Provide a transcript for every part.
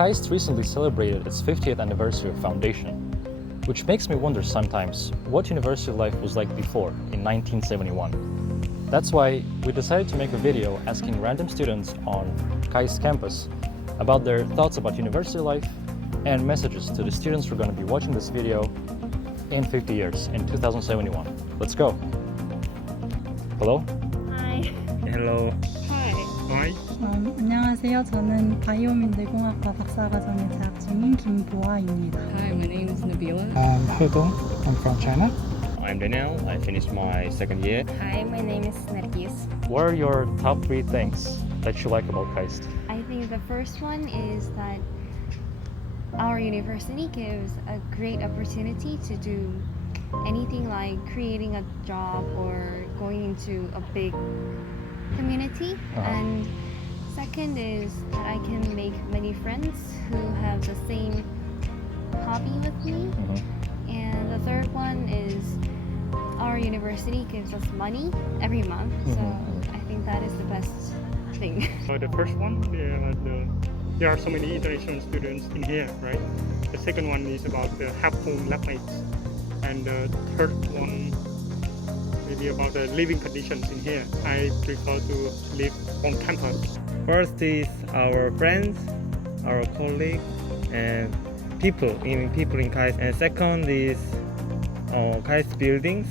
KAIST recently celebrated its 50th anniversary of foundation, which makes me wonder sometimes what university life was like before in 1971. That's why we decided to make a video asking random students on KAIST campus about their thoughts about university life and messages to the students who are going to be watching this video in 50 years, in 2071. Let's go. Hello? Hi. Hello. Hi. Hi. 안녕하세요. 저는 바이오민 내공학과 박사과정에 재학 중인 김보아입니다. Hi, my name is Nabila. I'm Hedong. I'm from China. I'm Daniel. I finished my second year. Hi, my name is Nargis. What are your top 3 things that you like about KAIST? I think the first one is that our university gives a great opportunity to do anything like creating a job or going into a big community. And second is that I can make many friends who have the same hobby with me. And the third one is our university gives us money every month. So I think that is the best thing. The first one, there are so many international students in here, right? The second one is about the helpful labmates. And the third one, maybe about the living conditions in here. I prefer to live on campus. First is our friends, our colleagues, and people in KAIST. And second is KAIST buildings.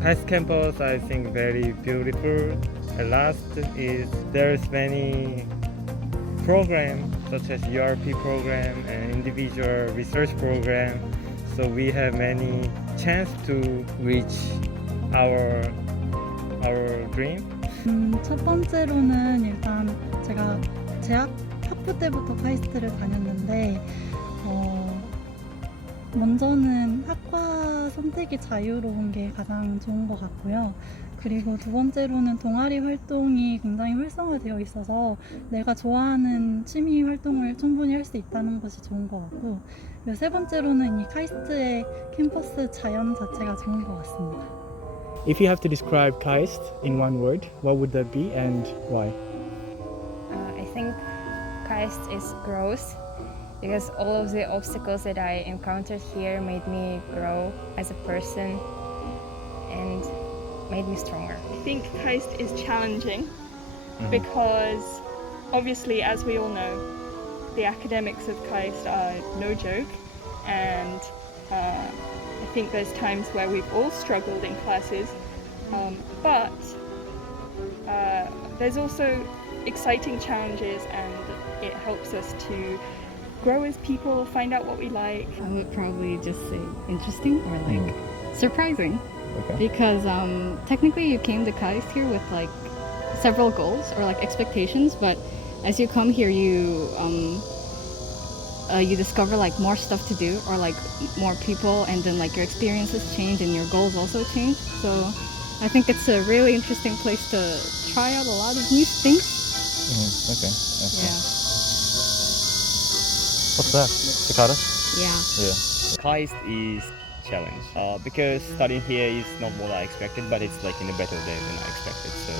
KAIST campus, I think, very beautiful. And last is there's many programs such as ERP program and individual research program. So we have many chance to reach our dream. 첫 번째로는 일단 제가 재학 학부 때부터 카이스트를 다녔는데 먼저는 학과 선택이 자유로운 게 가장 좋은 것 같고요. 그리고 두 번째로는 동아리 활동이 굉장히 활성화되어 있어서 내가 좋아하는 취미 활동을 충분히 할 수 있다는 것이 좋은 것 같고, 그리고 세 번째로는 이 카이스트의 캠퍼스 자연 자체가 좋은 것 같습니다. If you have to describe KAIST in one word, what would that be and why? I think KAIST is growth, because all of the obstacles that I encountered here made me grow as a person and made me stronger. I think KAIST is challenging because obviously, as we all know, the academics of KAIST are no joke, and I think there's times where we've all struggled in classes, but there's also exciting challenges, and it helps us to grow as people, find out what we like. I would probably just say interesting or like surprising. Okay. Because technically you came to KAIST here with like several goals or like expectations, but as you come here you discover like more stuff to do or like more people, and then like your experiences change and your goals also change. So I think it's a really interesting place to try out a lot of new things. Okay. Yeah. What's that? Cicadas? Yeah. KAIST is challenge because studying here is not what I expected, but it's like in a better way than I expected. So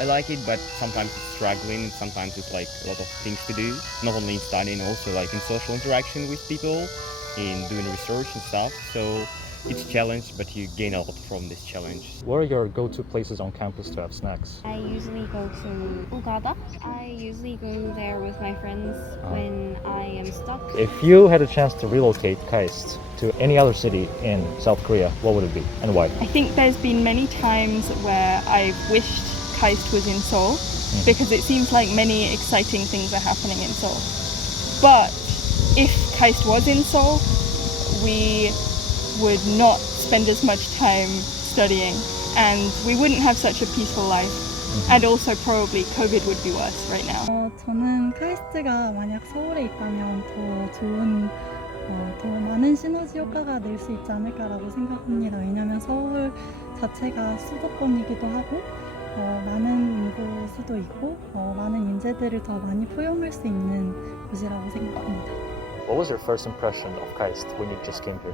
I like it, but sometimes it's struggling. Sometimes it's like a lot of things to do, not only in studying, also like in social interaction with people, in doing research and stuff. So it's a challenge, but you gain a lot from this challenge. What are your go-to places on campus to have snacks? I usually go to Ugada. I usually go there with my friends when I am stuck. If you had a chance to relocate KAIST to any other city in South Korea, what would it be and why? I think there's been many times where I've wished KAIST was in Seoul, because it seems like many exciting things are happening in Seoul. But if KAIST was in Seoul, we would not spend as much time studying, and we wouldn't have such a peaceful life. And also probably COVID would be worse right now. 저는 카이스트가 만약 서울에 있다면 더 좋은, 더 많은 시너지 효과가 낼 수 있지 않을까라고 생각합니다. 왜냐하면 서울 자체가 수도권이기도 하고 많은 인구 수도 있고 많은 인재들을 더 많이 포용할 수 있는 곳이라고 생각합니다. What was your first impression of KAIST when you just came here?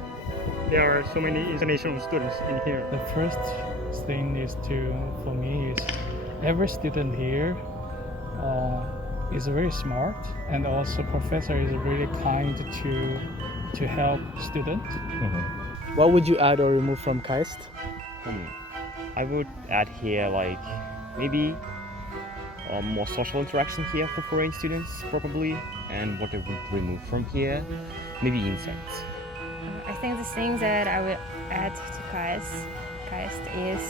There are so many international students in here. The first thing for me is every student here is very smart, and also professor is really kind to help student. What would you add or remove from KAIST? I would add here like maybe more social interaction here for foreign students probably, and what I would remove from here, maybe insects. I think the thing that I would add to KAIST is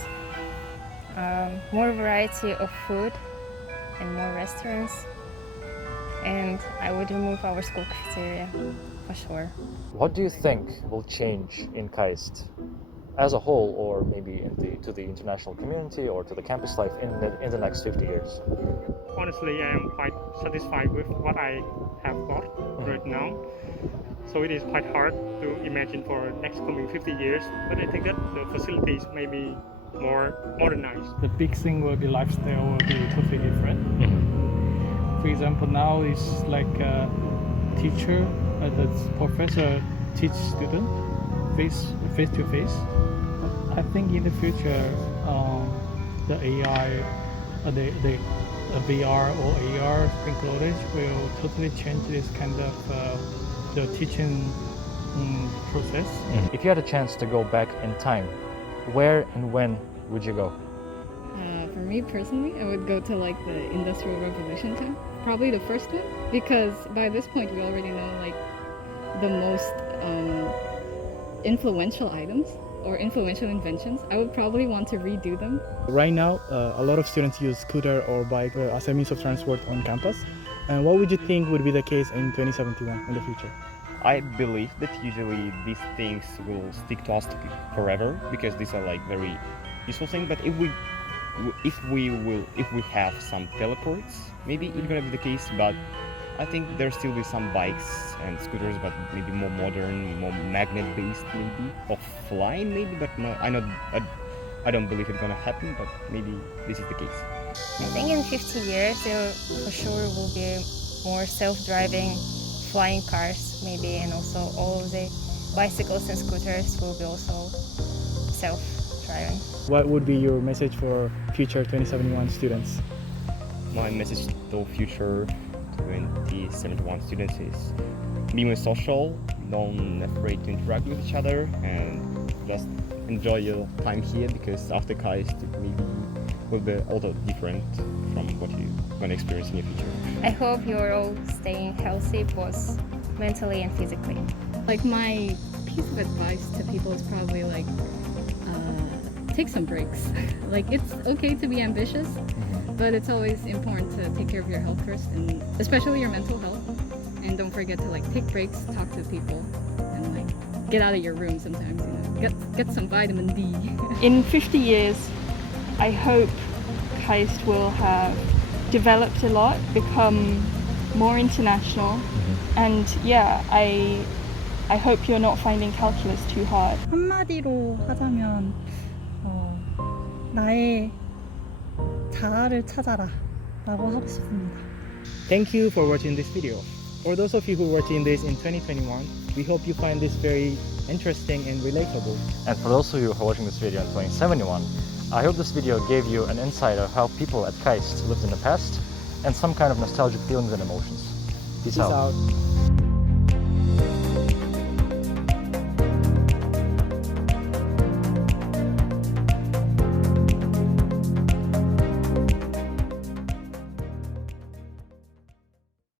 more variety of food and more restaurants, and I would remove our school cafeteria for sure. What do you think will change in KAIST as a whole, or maybe to the international community or to the campus life in the next 50 years? Honestly, I am quite satisfied with what I have got right now. So it is quite hard to imagine for next coming 50 years, but I think that the facilities may be more modernized. The big thing will be lifestyle will be totally different. For example, now it's like a teacher, the professor teach student face to face. I think in the future, the AI, the VR or AR included will totally change this kind of the teaching process. If you had a chance to go back in time, where and when would you go? For me personally, I would go to like the Industrial Revolution time, probably the first one, because by this point we already know like the most influential items or influential inventions. I would probably want to redo them. Right now, a lot of students use scooter or bike as a means of transport on campus. And what would you think would be the case in 2071 in the future? I believe that usually these things will stick to us forever because these are like very useful things. But if we have some teleports, maybe it's gonna be the case. But I think there'll still be some bikes and scooters, but maybe more modern, more magnet-based, maybe, or flying, maybe. But no, I don't believe it's gonna happen. But maybe this is the case. I think in 50 years there for sure will be more self-driving flying cars maybe, and also all of the bicycles and scooters will be also self-driving. What would be your message for future 2071 students? My message to future 2071 students is be more social, don't afraid to interact with each other, and just enjoy your time here, because after KAIST it maybe will be also different from what you're going to experience in your future. I hope you're all staying healthy both mentally and physically. Like my piece of advice to people is probably like take some breaks. Like it's okay to be ambitious, but it's always important to take care of your health first, and especially your mental health. And don't forget to like take breaks, talk to people, and like get out of your room sometimes, you know. Get some vitamin D. In 50 years, I hope KAIST will have developed a lot, become more international, and yeah, I hope you're not finding calculus too hard. 한마디로 하자면 나의 자아를 찾아라 라고 하고 싶습니다. Thank you for watching this video. For those of you who are watching this in 2021, we hope you find this very interesting and relatable. And for those of you who are watching this video in 2071, I hope this video gave you an insight of how people at KAIST lived in the past and some kind of nostalgic feelings and emotions. Peace out.